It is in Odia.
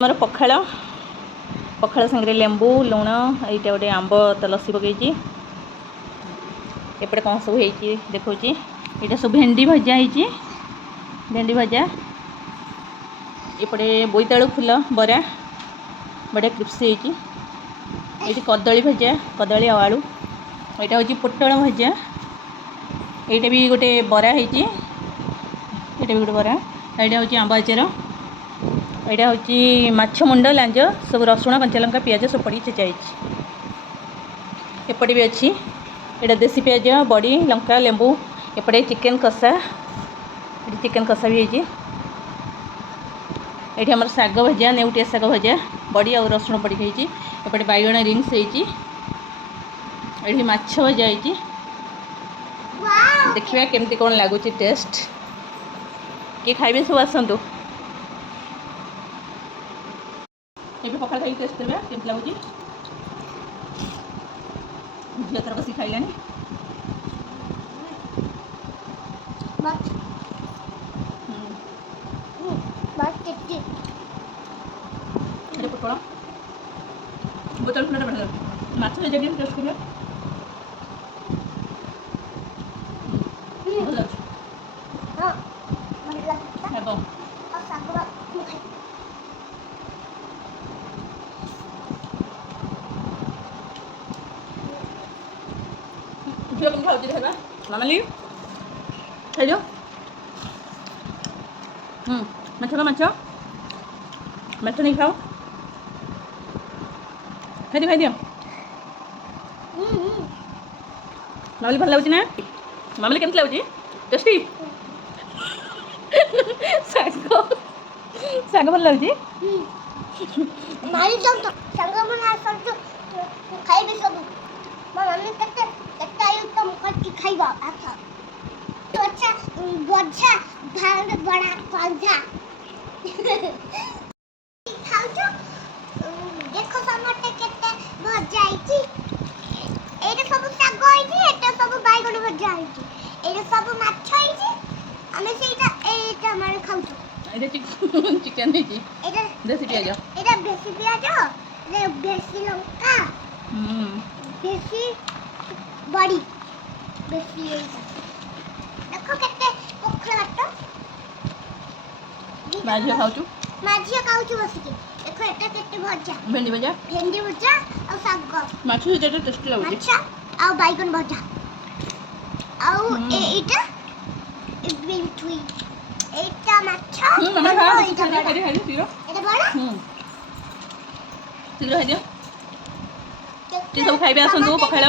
ଆମର ପଖାଳ ପଖାଳ ସାଙ୍ଗରେ ଲେମ୍ବୁ ଲୁଣ ଏଇଟା ଗୋଟେ ଆମ୍ବ ତ ଲସି ପକେଇଛି। ଏପଟେ କ'ଣ ସବୁ ହେଇଛି ଦେଖାଉଛି। ଏଇଟା ସବୁ ଭେଣ୍ଡି ଭଜା ହେଇଛି, ଭେଣ୍ଡି ଭଜା। ଏପଟେ ବୋଇତାଳୁ ଫୁଲ ବରା ବଢ଼ିଆ କ୍ରିପ୍ସି ହେଇଛି। ଏଇଠି କଦଳୀ ଭଜା, କଦଳୀ ଆଉ ଆଳୁ। ଏଇଟା ହେଉଛି ପୋଟଳ ଭଜା। ଏଇଟା ବି ଗୋଟେ ବରା ହେଇଛି, ଏଇଟା ବି ଗୋଟେ ବରା। ଏଇଟା ହେଉଛି ଆମ୍ବ ଆଚାର। ଏଇଟା ହେଉଛି ମାଛ ମୁଣ୍ଡ ଲାଞ୍ଜ ସବୁ ରସୁଣ କଞ୍ଚାଲଙ୍କା ପିଆଜ ସବୁ ପଡ଼ିକି ଛେଚା ହେଇଛି। ଏପଟେ ବି ଅଛି, ଏଇଟା ଦେଶୀ ପିଆଜ ବଡ଼ି ଲଙ୍କା ଲେମ୍ବୁ। ଏପଟେ ଚିକେନ୍ କଷା, ଏଠି ଚିକେନ୍ କଷା ବି ହେଇଛି। ଏଇଠି ଆମର ଶାଗ ଭଜା, ନେଉଟିଆ ଶାଗ ଭଜା ବଡ଼ି ଆଉ ରସୁଣ ପଡ଼ିକି ହେଇଛି। ଏପଟେ ବାଇଗଣ ରିଙ୍ଗସ୍ ହେଇଛି। ଏଠି ମାଛ ଭଜା ହେଇଛି। ଦେଖିବା କେମିତି କ'ଣ ଲାଗୁଛି ଟେଷ୍ଟ। କିଏ ଖାଇବେ ସବୁ ଆସନ୍ତୁ। ଏବେ ପଖାଳ ଖାଇକି ଟେଷ୍ଟ କରିବା କେମିତି ଲାଗୁଛି। ଝିଅ ତାର ବସିକି ଖାଇଲାଣି। ପୋଟଳ ବୋତଲ ଫୁଲଟା ବଢ଼ିଆ ଲାଗୁଛି। ମାଛ ଭଜା ବି ଟେଷ୍ଟ କରିବା। ଭଲ ଲାଗୁଛି। ହେବ ଝିଅ କେମିତି ଖାଉଛି ଦେଖିବା। ମାମାଲି ଖାଇଦିଅ। ମାଛ ଖାଅ, ମାଛ ମାଛ ନେଇ ଖାଅ। ଖାଇଦିଅ। ମାମାଲି ଭଲ ଲାଗୁଛି ନା? ମାମାଲି କେମିତି ଲାଗୁଛି? ଟେଷ୍ଟି। ଶାଗ ଭଲ ଲାଗୁଛି। ଖାଇବେ ସବୁ। ମୋ ମମି କେତେ ଆଇଟମ କରିକି ଖାଇବା ଆସ। ବଛା ବଛା ଧାନ ବଡା କଞ୍ଚା ଖାଉଛ। ଦେଖ ସମସ୍ତେ କେତେ ଭଜା ହେଇଛି। ଏଇଟା ସବୁ ଶାଗ ହେଇଛି, ଏଇଟା ସବୁ ବାଇଗଣ ଭଜା ହେଇଛି, ଏଇଟା ସବୁ ମାଛ ହେଇଛି। ଆମେ ସେଇଟା ଏଇଟା ଆମର ଖାଉଛୁ। ଏଇଟା ଚିକେନ୍ ହେଇଛି, ଦେଶୀ ପିଆଜ। ଏଇଟା ବେଶୀ ପିଆଜ, ବେଶୀ ଲଙ୍କା, ବେଶୀ ବଡ଼ି, ବେଶୀ ଏଇଟା। ଦେଖ କେତେ ପଖାଳ ଭାତ। ମା ଝିଅ ଖାଉଛୁ। ମା ଝିଅ ଖାଉଛୁ ବସିକି। ଦେଖ ଏଟା କେତେ ଭଜା, ଭେଣ୍ଡି ଭଜା ଆଉ ଶାଗ। ମାଛ ଭଜାଟା ଟେଷ୍ଟି ଲାଗୁଛି। ମାଛ ଆଉ ବାଇଗଣ ଭଜା ଆଉ ଏଇଟା ଏଇଟା ମାଛ। ଏଇଟା ବଡ ଶୀଘ୍ର ଖାଇଦିଅ। କିଏ ସବୁ ଖାଇବେ ଆସନ୍ତୁ ପଖାଳ।